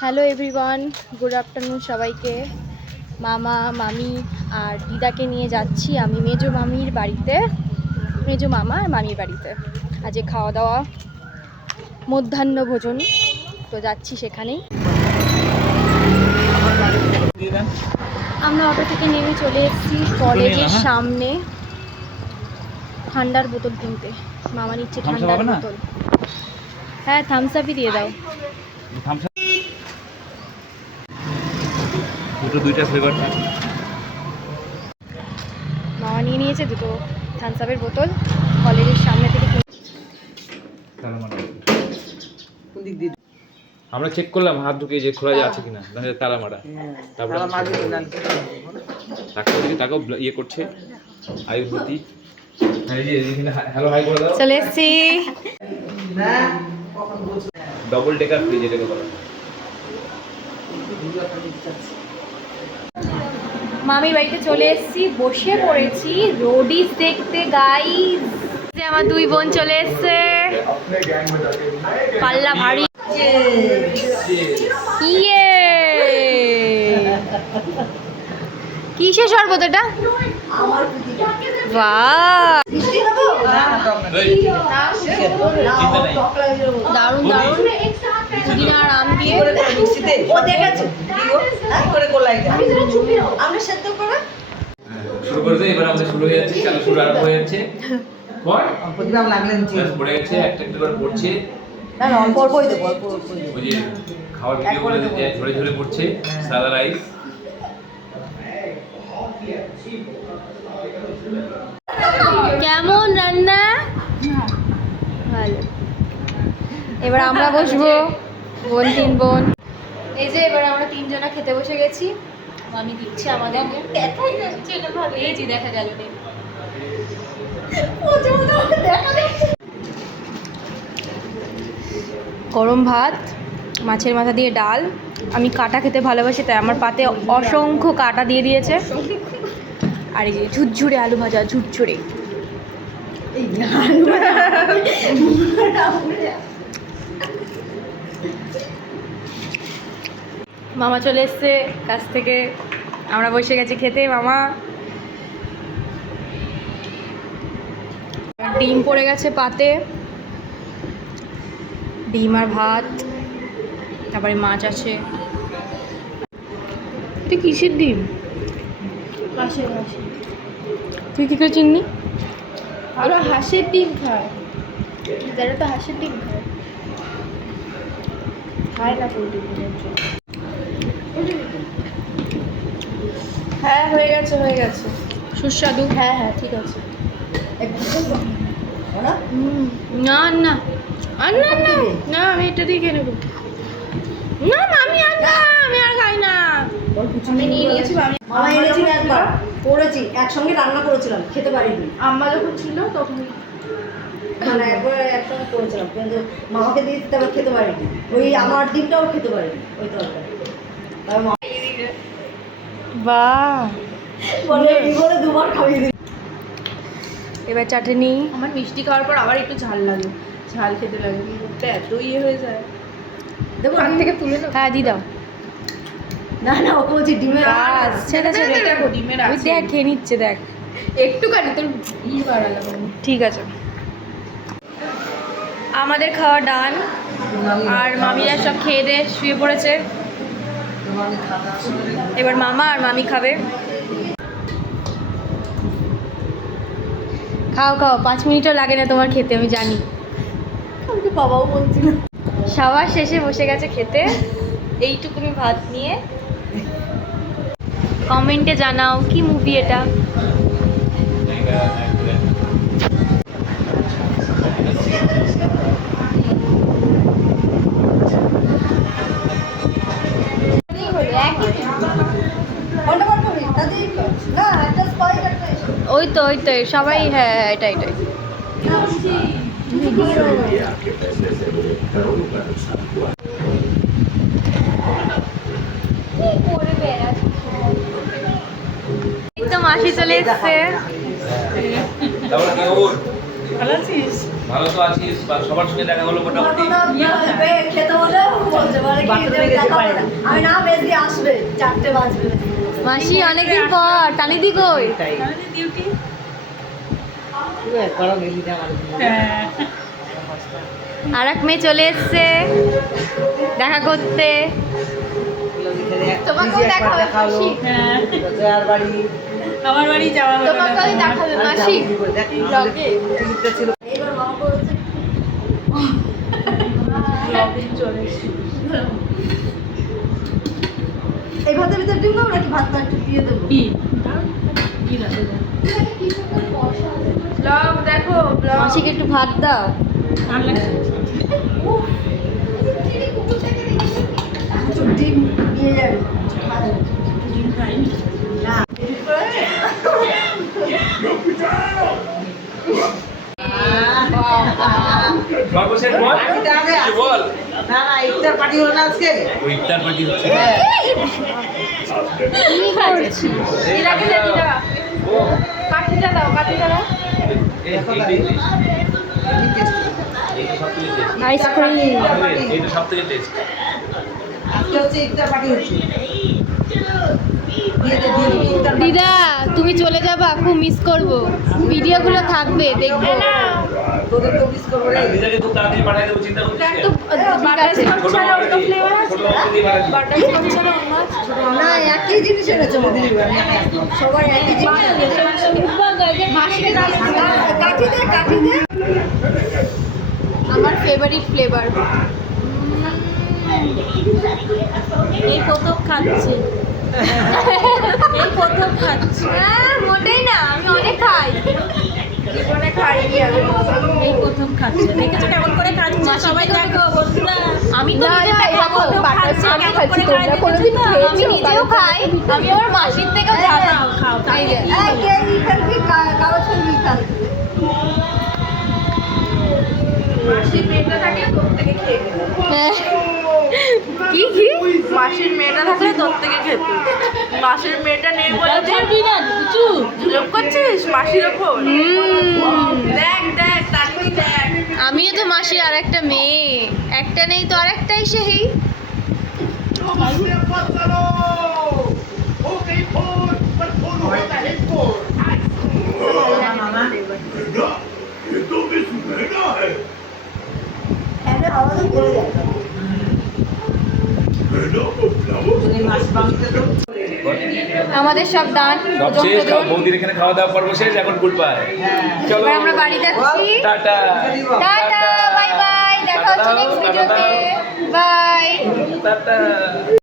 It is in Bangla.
হ্যালো এভরিওয়ান, গুড আফটারনুন সবাইকে। মামা মামি আর দিদাকে নিয়ে যাচ্ছি আমি মেজো মামির বাড়িতে, মেজো মামা আর মামির বাড়িতে। আজকে খাওয়া দাওয়া মধ্যাহ্ন ভোজন, তো যাচ্ছি সেখানেই। আমরা অটো থেকে নেমে চলে এসেছি কলেজের সামনে ঠান্ডার বোতল কিনতে। মামা নিচ্ছে ঠান্ডার বোতল। হ্যাঁ, থামস আপই দিয়ে দাও। দুইটা ফ্লেভার। মামা নিয়ে নিয়েছে দুটো থামস আপের বোতল কলেজের সামনে থেকে। আমরা চেক করলাম হাত ঢুকিয়ে যে খোলা আছে কিনা, তালা মারা। তারপরে তাকেও ইয়ে করছে আয়ুর্বেদিক। হ্যালো হাই করে দাও। চলে এসছি ডবল ডেকার ফ্রিজ এটাকে বলা। মামির বাড়িতে চলে এসেছি, বসে পড়েছি রোডিস দেখতে গাইস। যে আমার দুই বোন চলে এসছে, পাল্লা ভারী। ইয়ে কিসের শরবত এটা? বাহ, দারুণ দারুণ। পুদিনা আর আম দিয়ে শুরু করে দে। এবার আমাদের শুরু হয়ে যাচ্ছে, খেলা শুরু আরম্ভ হয়ে যাচ্ছে। প্রতিভাব লাগলেন জি পড়ে গেছে, একটা একটা করে পড়ছে। না না অল্প অল্পই দেবো, অল্প ওই যে খাওয়ার ভিডিও গুলো ঝরে ঝরে পড়ছে। সাদা রাইস। কেমন রান্না? ভালো। এবার আমরা বসবো, বোন তিন বোন। এই যে এবার আমরা তিনজনা খেতে বসে গেছি। আমি দিচ্ছি আমাদের এই যে দেখা গেল গরম ভাত, মাছের মাথা দিয়ে ডাল। আমি কাটা খেতে ভালোবাসি, তাই আমার পাতে অসংখ্য কাটা দিয়ে দিয়েছে। আর এই যে ঝুরঝুরে আলু ভাজা, ঝুরঝুরে। মামা চলে এসছে কাছ থেকে, আমরা বসে গেছি খেতে। মামা ডিম পড়ে গেছে পাতে, ডিম আর ভাত, তারপরে মাছ আছে। এটা কিসের ডিম? হাঁসের। তুই কী করে চিননি? ওরা হাঁসের ডিম খায়, যারা তো হাঁসের ডিম খায়, খায় না পোলট্রি। হ্যাঁ হয়ে গেছে, হয়ে গেছে। সুস্বাদু। হ্যাঁ হ্যাঁ ঠিক আছে। না না আর না না না, আমি এটা দিয়ে খেয়ে নেবো। না আমি আর না, আমি আর খাই না। আমি নিয়ে নিয়েছি, আমি মামা এনেছিল একবার, করেছি একসঙ্গে রান্না করেছিলাম, খেতে পারিনি। আম্মা যখন ছিল তখন মানে একবার একসঙ্গে করেছিলাম, কিন্তু মামাকে দিয়ে দিতে আবার খেতে পারিনি। ওই আমার ডিমটাও খেতে পারিনি ওই তরকারি। আর মা বাহ, বলে এই বলে দুবার খাইয়ে দিই। এবার চাটনি। আমার মিষ্টি খাওয়ার পর আবার একটু ঝাল লাগে, ঝাল খেতে লাগে, মুখটা এত ইয়ে হয়ে যায়। দেবো হাত থেকে তুলে দাও। হ্যাঁ দি দাও। না না, ওকে বলছি ডিমের বাস, ছেড়ে ছেড়ে দেখো ডিমের ওই আছে দেখ, খেয়ে নিচ্ছে দেখ। একটুখানি, তোর ই বাড়ালাম। ঠিক আছে, আমাদের খাওয়া ডান। আর মামিরা সব খেয়ে দিয়ে শুয়ে পড়েছে। এবার মামা আর মামি খাবে। খাও খাও, 5 মিনিটও লাগে না তোমার খেতে, আমি জানি। আমাকে বাবাও বলছিল। সবার শেষে বসে গেছে খেতে এইটুকুনি ভাত নিয়ে। কমেন্টে জানাও কি মুভি এটা। ওই তো সবাই, হ্যাঁ হ্যাঁ, এটাই এটাই। একদম মাসি চলে এসছে। ভালো আছিস? ভালো তো আছিস বা সবার সঙ্গে দেখা হলো মোটামুটি। খেতে বলে বলছে বলে কি আমি না বেশি আসবে 4টে বাজবে। মাসি অনেকদিন পর টানিদি কই? আর এক মেয়ে চলে এসছে দেখা করতে। তোমাকেও দেখাবে মাসি। আমার বাড়ি যাওয়া হলো না। তোমাকেও দেখাবে মাসি ব্লগে। এইবার মামা বলছে এই ভাতের ভিতরে ডিম দেবো নাকি ভাতটা একটু দিয়ে দেবো? ব্লগ দেখো ব্লগ। মাসিকে একটু ভাত দাও। কিছু ডিম দিয়ে যাবে না সর্বশেষ বল কিছু বল। না না ইফতার পার্টি হলো না আজকে। ওই ইফতার পার্টি হচ্ছে। কি করছি? দিদা দিদা দিদা ও কাঠিটা দাও কাঠিটা দাও। এইটা সব থেকে টেস্ট। আজকে হচ্ছে ইফতার পার্টি হচ্ছে। দিয়ে দে দিয়ে দিবি ইফতার party। দিদা তুমি চলে যাবা, খুব মিস করব। ভিডিওগুলো থাকবে দেখবো। তোদের তো মিস করবো রে। দিদাকে খুব তাড়াতাড়ি পাঠিয়ে দেবো, চিন্তা করছিস দেখ কেন? তো ঠিক আছে। ছোট ছাড়া অন্য মাপে ফ্লেভার দিয়ে- আছে ছোট মাপে দিয়ে বানাচ্ছি। বাটারস্কচ ছাড়া অন্য আছে? না একই জিনিস এনেছে মনে হয়। সবাই একই জিনিস এনেছে। মাসিকে দাও কাঠি দে কাঠি দে। আমার ফেভারিট ফ্লেভার। এই প্রথম খাচ্ছি। এই প্রথম খাচ্ছি। হ্যাঁ মোটেই না, আমি অনেক খাই। জীবনে খাইনি আমি। এই প্রথম খাচ্ছি। দেখেছো কেমন করে খাচ্ছি? সবাই দেখো বন্ধুরা। আমি তো নিজেটা খাবো। খাচ্ছি, আমি কেমন করে খাই কোনোদিন দেখেছো? আমি নিজেও খাই। আমি আমার মাসির থেকেও খাও, খাই। খাও, খাও। এই যে, এই কে ইখান কি কাগজ ফুল ইখান। মাসির মেয়েটা থাকলে তোর থেকে খেয়ে নিত। হ্যাঁ। কি কি? মাসির মেয়েটা থাকলে তোর থেকে খেত। মাসির মেয়েটা নেই বলে যে জোক করছিস মাসির ওপর। দেখ দেখ তাড়াতাড়ি দেখ। আমিও তো মাসির আর একটা মেয়ে, একটা নেই তো আর একটাই সেই। ফ্যানের আওয়াজে পড়ে যায়। এই মাছ মাংসটা তো আমাদের সব দান সব ওজন শেষ, টোজন। বৌদির এখানে খাওয়া দাওয়া পর্ব শেষ, এখন গুড বাই। চলো এবার আমরা বাড়ি যাচ্ছি। টাটা। টাটা বাই বাই, দেখা হচ্ছে নেক্সট ভিডিওতে। বাই। টাটা।